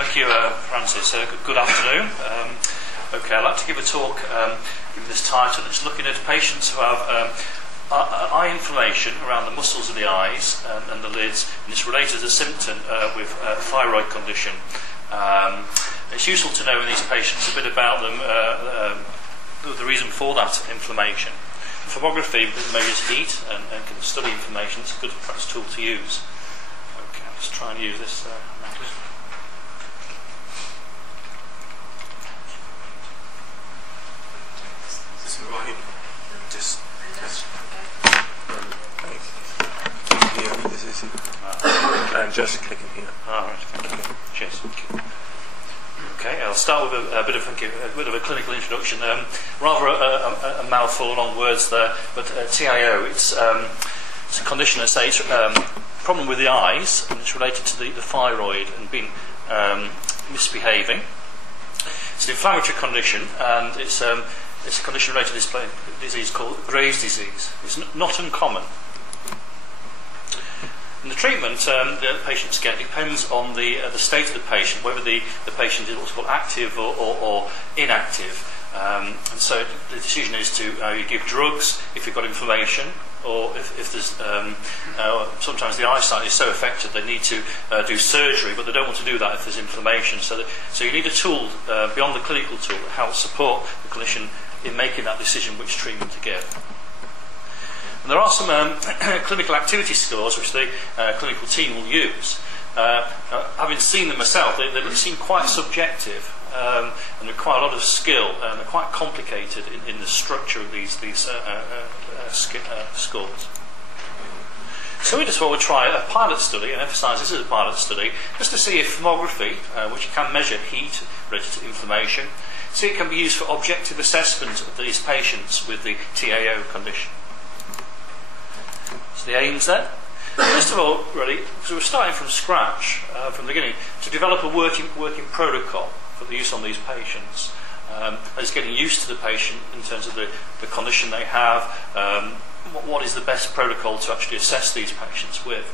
Thank you, Francis. Good afternoon. Okay, I'd like to give a talk with this title. It's looking at patients who have eye inflammation around the muscles of the eyes and the lids, and it's related to a symptom with thyroid condition. It's useful to know in these patients a bit about them, the reason for that inflammation. Thermography measures heat and can study inflammation. It's a good practice tool to use. Okay, let's try and use this method. Right. Just and just clicking here. All right, thank you. Cheers. Thank you. Okay, I'll start with a bit of a clinical introduction. Rather a mouthful of long words there, but TIO. It's a condition that says problem with the eyes, and it's related to the thyroid and being misbehaving. It's an inflammatory condition, and it's a condition related to this disease called Graves' disease. It's not uncommon. And the treatment the patients get depends on the state of the patient, whether the patient is what's called active or inactive. And so the decision is to you give drugs if you've got inflammation, or if there's sometimes the eyesight is so affected they need to do surgery, but they don't want to do that if there's inflammation. So you need a tool beyond the clinical tool that helps support the clinician in making that decision which treatment to give. And there are some clinical activity scores which the clinical team will use. Having seen them myself, they seem quite subjective and require a lot of skill, and they're quite complicated in the structure of these scores. So we just thought we'd try a pilot study, and emphasise this is a pilot study, just to see if thermography, which can measure heat related to inflammation, see it can be used for objective assessment of these patients with the TAO condition. So the aims then. First of all, really, so we're starting from scratch, from the beginning, to develop a working protocol for the use on these patients. It's getting used to the patient in terms of the condition they have, what is the best protocol to actually assess these patients with.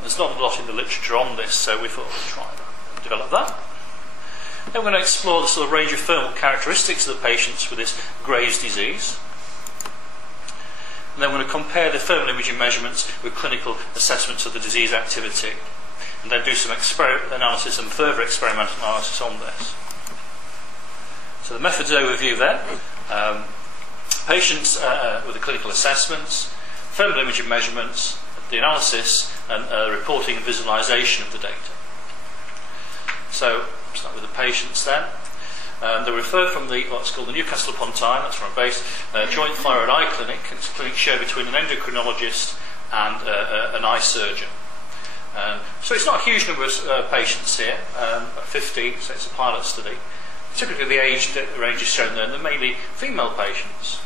There's not a lot in the literature on this, so we thought we'd try that and develop that. Then we're going to explore the sort of range of thermal characteristics of the patients with this Graves' disease. And then we're going to compare the thermal imaging measurements with clinical assessments of the disease activity. And then do some analysis and further experimental analysis on this. So the methods overview there. Patients with the clinical assessments, thermal imaging measurements, the analysis and reporting and visualisation of the data. So start with the patients then. They refer from what's called the Newcastle upon Tyne, that's where I'm based, joint thyroid eye clinic. It's a clinic shared between an endocrinologist and an eye surgeon. So it's not a huge number of patients here, about 50, so it's a pilot study. Typically the age range is shown there, and they're mainly female patients.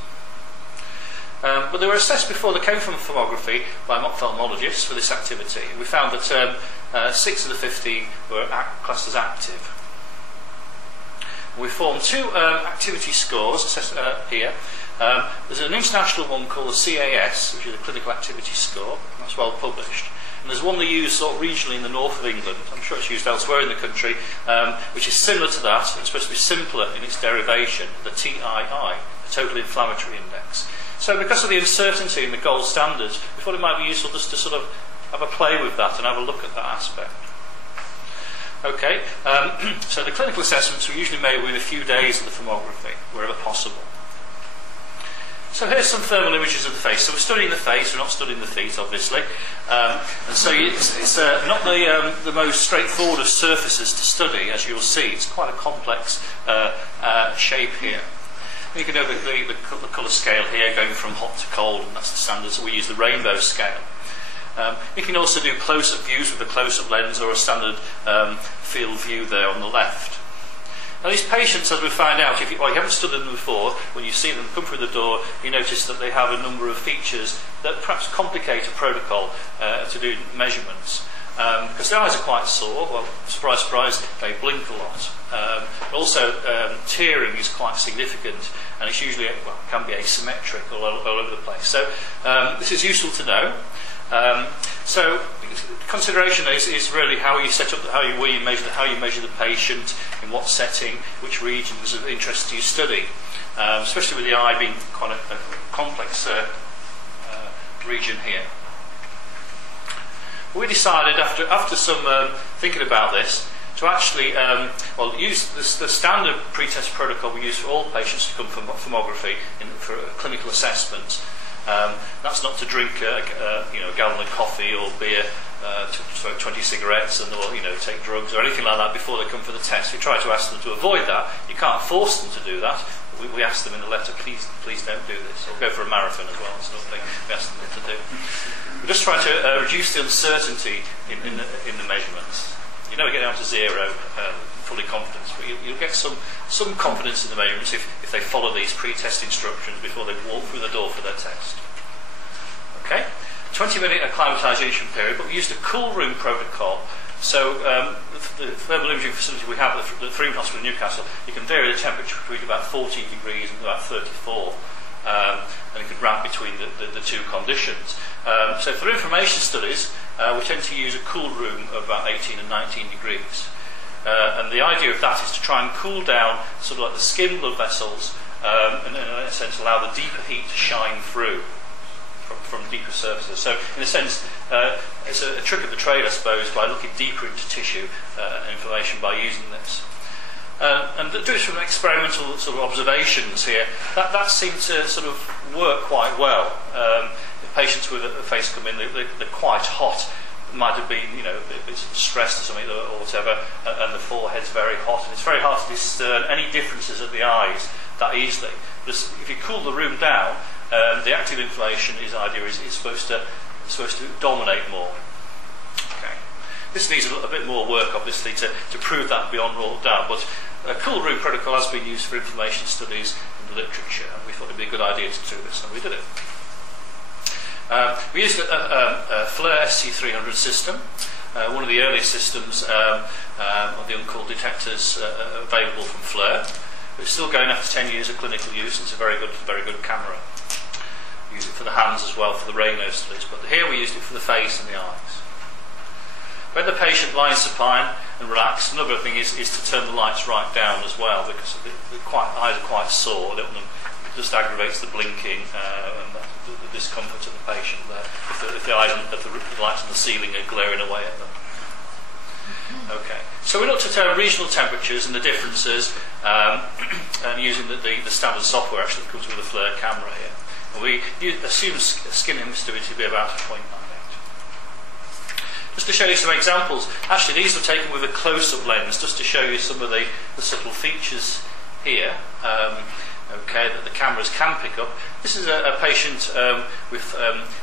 But they were assessed before they came from thermography by ophthalmologists for this activity. We found that 6 of the 15 were classed as active. We formed two activity scores assessed here. There's an international one called the CAS, which is a clinical activity score. That's well published. And there's one they use sort of regionally in the north of England. I'm sure it's used elsewhere in the country, which is similar to that. It's supposed to be simpler in its derivation, the TII, the Total Inflammatory Index. So because of the uncertainty in the gold standards, we thought it might be useful just to sort of have a play with that and have a look at that aspect. Okay, so the clinical assessments were usually made within a few days of the thermography, wherever possible. So here's some thermal images of the face. So we're studying the face, we're not studying the feet, obviously. And so it's not the most straightforward of surfaces to study, as you'll see. It's quite a complex shape here. You can know the colour scale here, going from hot to cold, and that's the standard. So we use the rainbow scale. You can also do close-up views with a close-up lens or a standard field view there on the left. Now these patients, as we find out, if you haven't studied them before, when you see them come through the door, you notice that they have a number of features that perhaps complicate a protocol to do measurements. Because the eyes are quite sore, well, surprise, surprise, they blink a lot. Also, tearing is quite significant, and it's usually, can be asymmetric all over the place. So this is useful to know. So consideration is really how you set up, how you measure the patient, in what setting, which regions of interest do you study, especially with the eye being quite a complex region here. We decided after some thinking about this to actually use the standard pretest protocol we use for all patients to come for mammography for clinical assessment. That's not to drink a gallon of coffee or beer, to smoke 20 cigarettes or take drugs or anything like that before they come for the test. We try to ask them to avoid that. You can't force them to do that. We ask them in the letter, please don't do this, or go for a marathon as well. That's something we ask them to do. We're just trying to reduce the uncertainty in the measurements. You never get down to zero, fully confidence, but you'll get some confidence in the measurements if they follow these pre-test instructions before they walk through the door for their test. Okay, 20-minute acclimatisation period, but we used a cool room protocol. So the thermal imaging facility we have at the Freeman Hospital in Newcastle, you can vary the temperature between about 14 degrees and about 34. And it could ramp between the two conditions. So for information studies, we tend to use a cool room of about 18 and 19 degrees. And the idea of that is to try and cool down sort of like the skin blood vessels, and in a sense allow the deeper heat to shine through from deeper surfaces. So in a sense, it's a trick of the trade, I suppose, by looking deeper into tissue information by using this. And doing some experimental sort of observations here, that seemed to sort of work quite well. If patients with a face come in, they're quite hot. Might have been, a bit stressed or something or whatever, and the forehead's very hot, and it's very hard to discern any differences at the eyes that easily. But if you cool the room down, the active inflammation is supposed to dominate more. Okay. This needs a bit more work, obviously, to prove that beyond all doubt. But a cool room protocol has been used for inflammation studies in the literature, and we thought it'd be a good idea to do this, and we did it. We used a FLIR SC300 system, one of the earliest systems of the uncalled detectors available from FLIR. It's still going after 10 years of clinical use. It's a very good camera. We use it for the hands as well, for the Raynaud studies, but here we used it for the face and the eyes. When the patient lies supine and relaxed, another thing is to turn the lights right down as well, because the eyes are quite sore. It just aggravates the blinking and the discomfort of the patient there if the lights on the ceiling are glaring away at them. Okay, so we looked at regional temperatures and the differences, and using the standard software actually that comes with the FLIR camera here. And we assume skin emissivity to be about 0.98. Just to show you some examples, actually these were taken with a close-up lens, just to show you some of the subtle features here. That the cameras can pick up. This is a patient with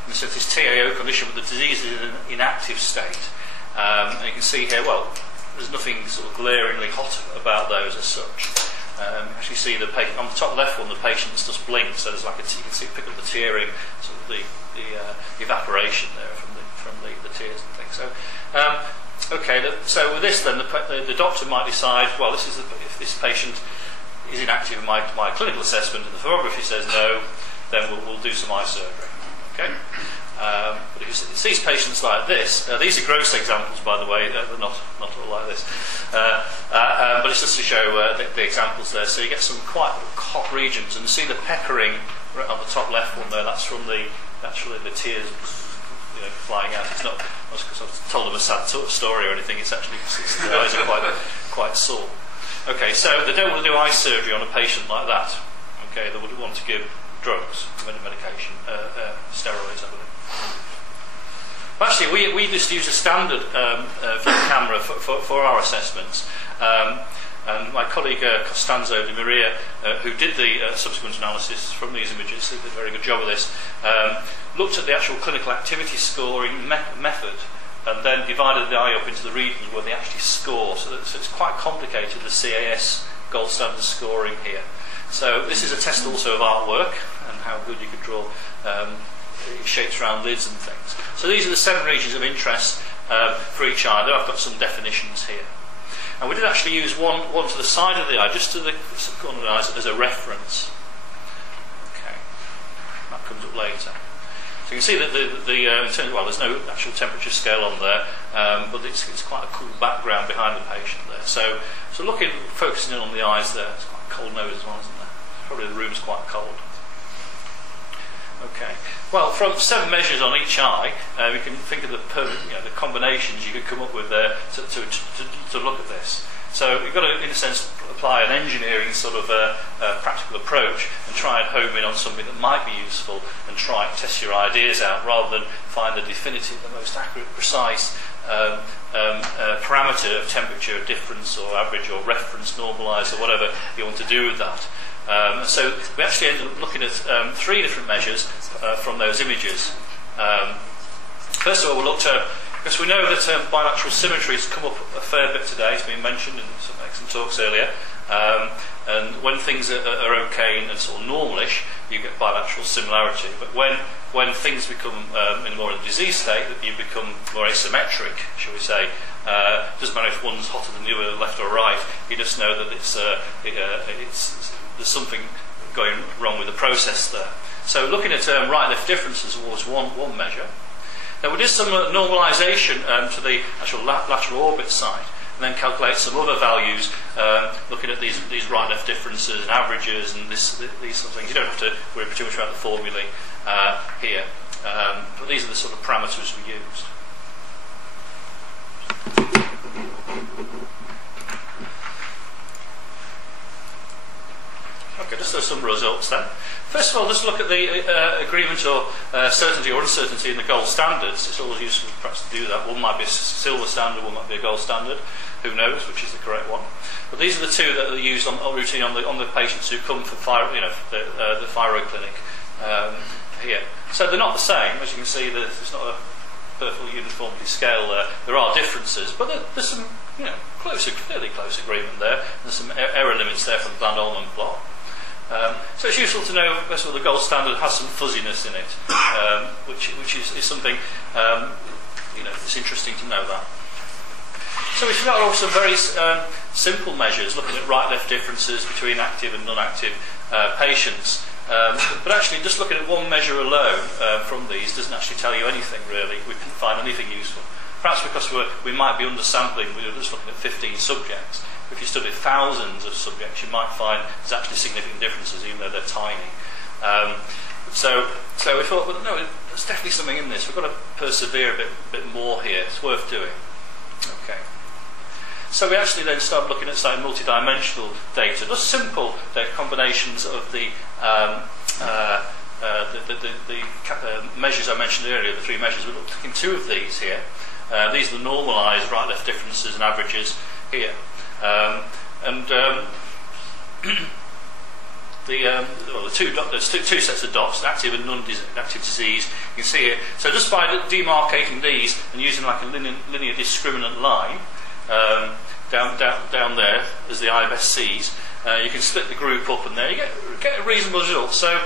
this TAO condition, but the disease is in an inactive state. And you can see here, well, there's nothing sort of glaringly hot about those as such. Actually see the patient, on the top left one, the patient's just blinked, so there's like you can see pick up the tearing, sort of the evaporation there from the tears and things. So, so with this then, the doctor might decide, well, if this patient is inactive in my clinical assessment and the thermography says no, then we'll do some eye surgery. Okay? But if you see patients like this, these are gross examples, by the way, they're not all like this. But it's just to show the examples there. So you get some quite hot regions, and you see the peppering right on the top left one there. That's from the tears, flying out. It's not because I've told them a sad story or anything. It's actually the eyes are quite sore. Okay, so they don't want to do eye surgery on a patient like that. Okay, they would want to give drugs, medication, steroids, I believe. But actually, we just use a standard camera for our assessments. And my colleague Costanzo de Maria, who did the subsequent analysis from these images, did a very good job of this, looked at the actual clinical activity scoring method, and then divided the eye up into the regions where they actually score. So it's quite complicated, the CAS gold standard scoring here. So this is a test also of artwork and how good you could draw shapes around lids and things. So these are the 7 regions of interest for each eye. There I've got some definitions here. And we did actually use one to the side of the eye, just to the corner of the eye as a reference. Okay, that comes up later. So you can see that there's no actual temperature scale on there, but it's quite a cool background behind the patient there. So focusing in on the eyes there, it's quite a cold nose as well, isn't there? Probably the room's quite cold. Okay. Well, from 7 measures on each eye, we can think of the combinations you could come up with there to look at this. So you've got to, in a sense, apply an engineering sort of practical approach and try and home in on something that might be useful and try and test your ideas out rather than find the definitive, the most accurate, precise parameter of temperature difference or average or reference, normalised or whatever you want to do with that. So we actually ended up looking at 3 different measures from those images. First of all, we looked at, because we know that bilateral symmetry has come up a fair bit today. It's been mentioned in some excellent talks earlier. And when things are okay and sort of normalish, you get bilateral similarity. But when things become in more of a disease state, that you become more asymmetric, shall we say. Doesn't matter if one's hotter than the other, left or right. You just know that there's something going wrong with the process there. So looking at right-left differences was one measure. Now we did some normalisation to the actual lateral orbit side, and then calculate some other values, looking at these right-left differences and averages and these sort of things. You don't have to worry too much about the formulae here, but these are the sort of parameters we used. Okay, just some results then. First of all, just look at the agreement or certainty or uncertainty in the gold standards. It's always useful perhaps to do that. One might be a silver standard, one might be a gold standard. Who knows which is the correct one? But these are the 2 that are used on routine on the patients who come for the thyroid clinic here. So they're not the same. As you can see, there's not a perfect uniformity scale there. There are differences, but there's some fairly close agreement there. There's some error limits there for the Bland-Ullmann plot. So it's useful to know, first of all, the gold standard has some fuzziness in it, which is something, it's interesting to know that. So we've got also very simple measures, looking at right-left differences between active and non-active patients. But actually, just looking at one measure alone from these doesn't actually tell you anything, really. We couldn't find anything useful. Perhaps because we might be undersampling, we were just looking at 15 subjects. If you study thousands of subjects, you might find there's actually significant differences, even though they're tiny. So we thought, well, no, there's definitely something in this. We've got to persevere a bit more here. It's worth doing. Okay. So we actually then started looking at some multidimensional data, just simple data combinations of the measures I mentioned earlier, the 3 measures. We looked at 2 of these here. These are the normalised right-left differences and averages here. There's two sets of dots, active and non-active disease. You can see here. So just by demarcating these and using like a linear discriminant line down there, as the eye best sees, you can split the group up, and there you get a reasonable result. So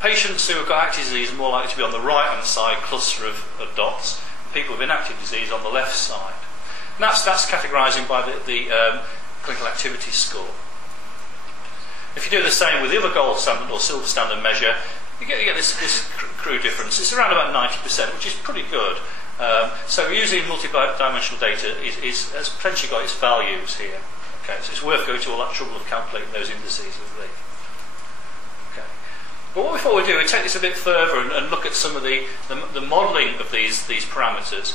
patients who have got active disease are more likely to be on the right-hand side cluster of dots. People with inactive disease on the left side. And that's categorising by the clinical activity score. If you do the same with the other gold standard or silver standard measure, you get this crude difference. It's around about 90%, which is pretty good. So using multi-dimensional data has potentially got its values here. Okay, so it's worth going to all that trouble of calculating those indices with the. Okay. But what we thought we'd do, we'd take this a bit further and look at some of the modelling of these parameters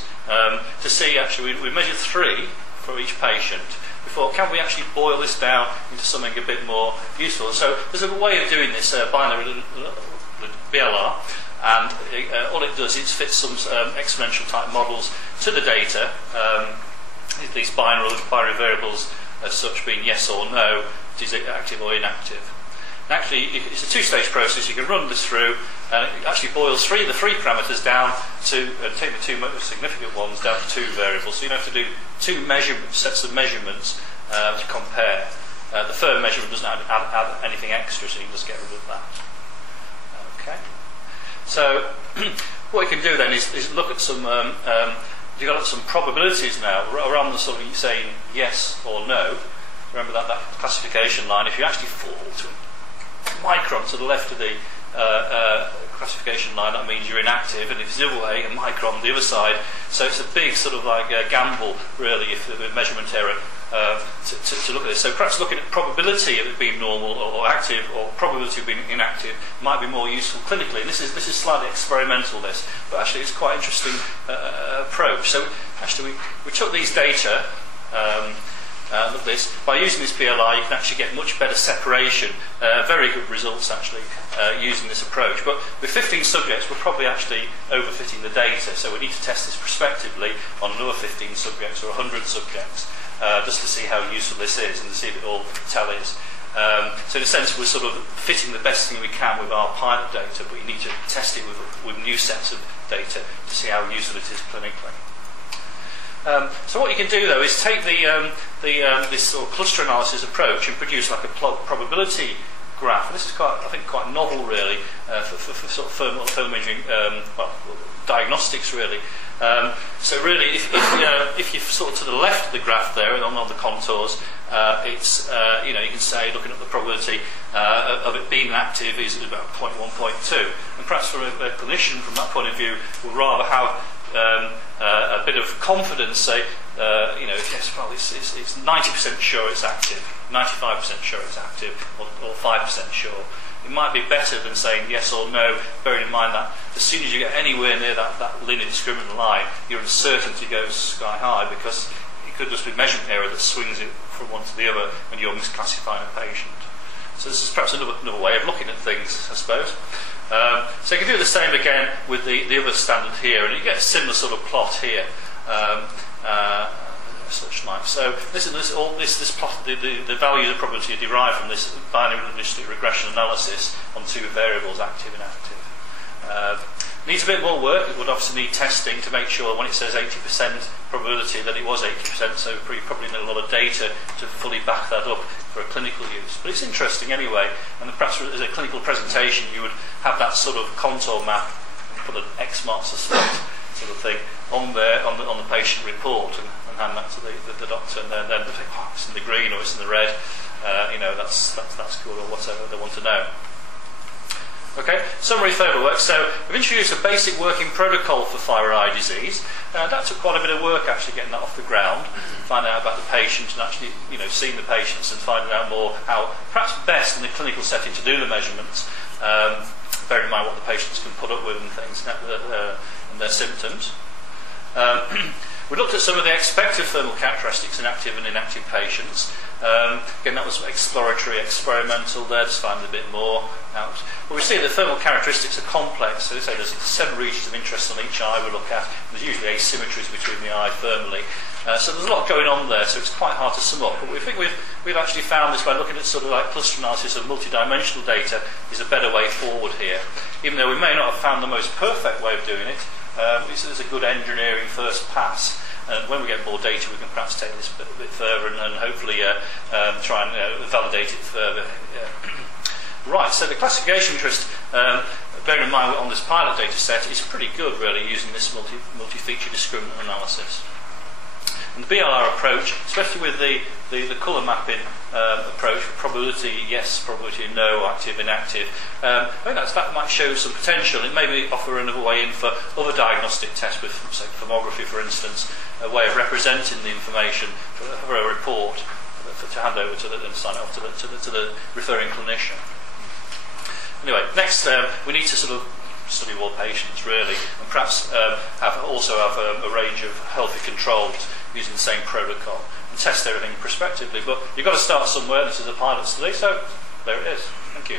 to see, actually, we measured 3 for each patient. We thought, can we actually boil this down into something a bit more useful? So there's a way of doing this, binary BLR, and all it does is fit some exponential type models to the data, these binary variables as such being yes or no, is it active or inactive. And actually, it's a 2-stage process. You can run this through, and it actually boils the three parameters down to take the 2 most significant ones down to 2 variables. So you don't have to do 2 sets of measurements to compare. The third measurement doesn't add anything extra, so you can just get rid of that. Okay. So what you can do then is look at some develop some probabilities now, rather than sort of saying yes or no. Remember that classification line. If you actually fall to a micron to the left of the classification line, that means you're inactive, and if it's the other way, a micron on the other side. So it's a big sort of like gamble, really, if the measurement error to look at this. So perhaps looking at probability of it being normal or active, or probability of being inactive, might be more useful clinically. And this is slightly experimental, this, but actually it's quite an interesting approach. So actually we took these data. Look at this. By using this PLI, you can actually get much better separation. Very good results, actually, using this approach. But with 15 subjects, we're probably actually overfitting the data. So we need to test this prospectively on another 15 subjects or 100 subjects, just to see how useful this is and to see if it all tallies. So in a sense, we're sort of fitting the best thing we can with our pilot data, but you need to test it with new sets of data to see how useful it is clinically. So what you can do, though, is take this sort of cluster analysis approach and produce like a probability graph. And this is quite, I think, quite novel, really, for sort of thermal imaging, diagnostics, really. So really, if you're sort of to the left of the graph there, on the contours, it's you can say, looking at the probability of it being active is about 0.1, 0.2. And perhaps for a clinician, from that point of view, would rather have a bit of confidence, say, yes, well, it's 90% sure it's active, 95% sure it's active, or 5% sure. It might be better than saying yes or no, bearing in mind that as soon as you get anywhere near that linear discriminant line, your uncertainty goes sky high, because it could just be measurement error that swings it from one to the other when you're misclassifying a patient. So this is perhaps another way of looking at things, I suppose. So you can do the same again with the other standard here, and you get a similar sort of plot here. Such like. So this plot, the values of probability are derived from this binary logistic regression analysis on two variables, active and inactive. Needs a bit more work. It would obviously need testing to make sure when it says 80% probability that it was 80%, so you probably need a lot of data to fully back that up for a clinical use. But it's interesting anyway, and perhaps as a clinical presentation you would have that sort of contour map, put an X marks the spot sort of thing on there on the patient report, and hand that to the doctor, and then they think, oh, it's in the green or it's in the red, that's cool, or whatever they want to know. Okay, summary further work. So we've introduced a basic working protocol for thyroid eye disease. That took quite a bit of work, actually, getting that off the ground, finding out about the patients, and actually, seeing the patients and finding out more how, perhaps best in the clinical setting, to do the measurements, bearing in mind what the patients can put up with and things, and their symptoms. We looked at some of the expected thermal characteristics in active and inactive patients. Again, that was exploratory, experimental there, just find a bit more out. But we see the thermal characteristics are complex, so they say there's 7 regions of interest on each eye we look at. There's usually asymmetries between the eye thermally. So there's a lot going on there, so it's quite hard to sum up. But we think we've actually found this by looking at sort of like cluster analysis of multidimensional data is a better way forward here. Even though we may not have found the most perfect way of doing it, this is a good engineering first pass. And when we get more data, we can perhaps take this a bit further and hopefully try and validate it further. Right, so the classification interest, bearing in mind on this pilot data set, is pretty good, really, using this multi-feature discriminant analysis. And the BLR approach, especially with the colour mapping approach, probability yes, probability no, active, inactive, I think that might show some potential. It may offer another way in for other diagnostic tests, with, say, thermography, for instance, a way of representing the information for a report to hand over to and sign it off to the referring clinician. Anyway, next we need to sort of study more patients, really, and perhaps also have a range of healthy controls using the same protocol and test everything prospectively. But you've got to start somewhere. This is a pilot study, so there it is. Thank you.